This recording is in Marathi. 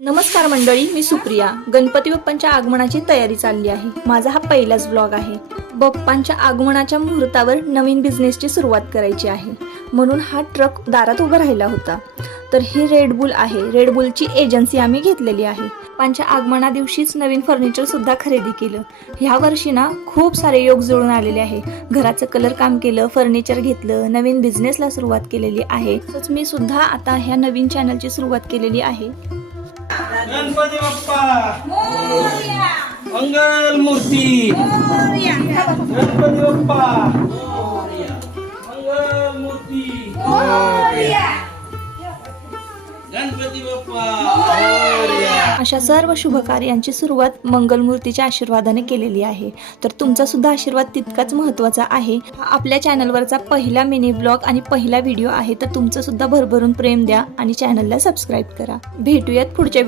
नमस्कार मंडळी, मी सुप्रिया। गणपती बाप्पांच्या आगमनाची तयारी चालली आहे। माझा हा पहिलाच ब्लॉग आहे। बाप्पांच्या आगमनाच्या मुहूर्तावर नवीन बिझनेसची सुरुवात करायची आहे, म्हणून हा ट्रक दारात उभा राहिला होता। तर ही रेड बुल आहे। रेड बुलची एजन्सी आम्ही घेतलेली आहे। बाप्पांच्या आगमना दिवशीच नवीन फर्निचर सुद्धा खरेदी केलं। ह्या वर्षी ना खूप सारे योग जुळून आलेले आहे। घराचं कलर काम केलं, फर्निचर घेतलं, नवीन बिझनेसला सुरुवात केलेली आहे। तसंच मी सुद्धा आता ह्या नवीन चॅनलची सुरुवात केलेली आहे। गणपती बाप्पा मोरया, मंगल मूर्ती मोरया, गणपती बाप्पा मोरया, मंगल मूर्ती मोरया, गणपती बाप्पा मोरया। अशा सर्व शुभ कार्यांची सुरुवात मंगलमूर्तीच्या आशीर्वादाने केलेली आहे। तर तुमचा सुद्धा आशीर्वाद तितकाच महत्त्वाचा आहे। हा आपल्या चॅनलवरचा पहिला मिनी ब्लॉग आणि पहिला व्हिडिओ आहे, तर तुमचं सुद्धा भरभरून प्रेम द्या आणि चॅनलला सबस्क्राईब करा। भेटूयात पुढच्या